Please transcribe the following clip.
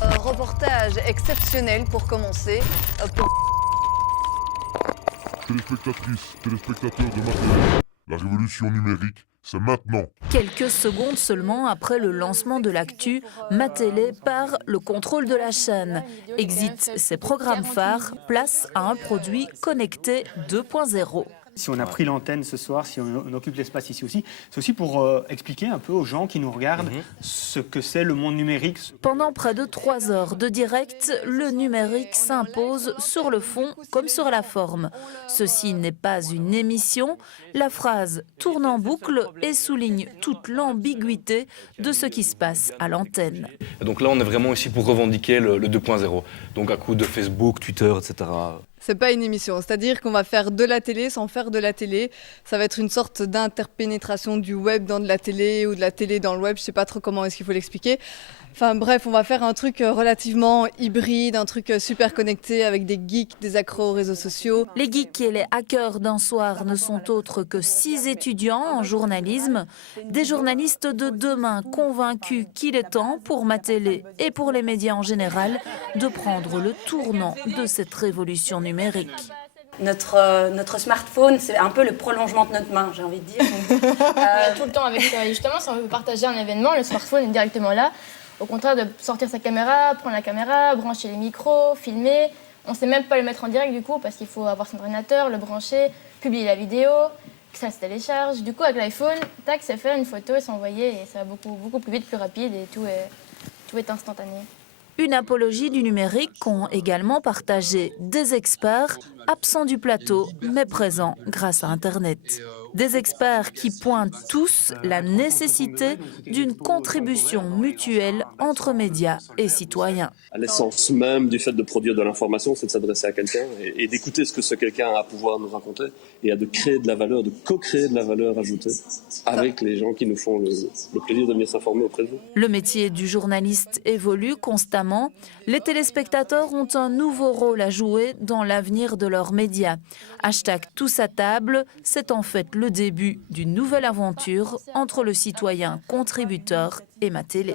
Reportage exceptionnel pour commencer. Téléspectatrices, téléspectateurs de ma télé, la révolution numérique, c'est maintenant. Quelques secondes seulement après le lancement de l'actu, Matélé perd le contrôle de la chaîne. Exit ses programmes phares, place à un produit connecté 2.0. Si on a pris l'antenne ce soir, si on occupe l'espace ici aussi, c'est aussi pour expliquer un peu aux gens qui nous regardent ce que c'est le monde numérique. Pendant près de 3 heures de direct, le numérique s'impose sur le fond comme sur la forme. Ceci n'est pas une émission. La phrase tourne en boucle et souligne toute l'ambiguïté de ce qui se passe à l'antenne. Donc là, on est vraiment ici pour revendiquer le 2.0. Donc à coup de Facebook, Twitter, etc. C'est pas une émission, c'est-à-dire qu'on va faire de la télé sans faire de la télé. Ça va être une sorte d'interpénétration du web dans de la télé ou de la télé dans le web. Je sais pas trop comment est-ce qu'il faut l'expliquer. Enfin bref, on va faire un truc relativement hybride, un truc super connecté avec des geeks, des accros aux réseaux sociaux. Les geeks et les hackers d'un soir ne sont autres que 6 étudiants en journalisme, des journalistes de demain convaincus qu'il est temps pour Matélé et pour les médias en général de prendre le tournant de cette révolution numérique. Notre smartphone, c'est un peu le prolongement de notre main, j'ai envie de dire. Tout le temps avec ça. Justement, si on veut partager un événement, le smartphone est directement là. Au contraire de sortir sa caméra, prendre la caméra, brancher les micros, filmer. On ne sait même pas le mettre en direct du coup parce qu'il faut avoir son ordinateur, le brancher, publier la vidéo, que ça se télécharge. Du coup, avec l'iPhone, tac, c'est fait, une photo est envoyée et ça va beaucoup plus vite, plus rapide et tout est instantané. Une apologie du numérique qu'ont également partagé des experts absents du plateau mais présents grâce à Internet. Des experts qui pointent tous la nécessité d'une contribution mutuelle entre médias et citoyens. L'essence même du fait de produire de l'information, c'est de s'adresser à quelqu'un et d'écouter ce que ce quelqu'un a à pouvoir nous raconter et de créer de la valeur, de co-créer de la valeur ajoutée avec les gens qui nous font le plaisir de venir s'informer auprès de vous. Le métier du journaliste évolue constamment. Les téléspectateurs ont un nouveau rôle à jouer dans l'avenir de leurs médias. #tous à table, c'est en fait le début d'une nouvelle aventure entre le citoyen contributeur et Matélé.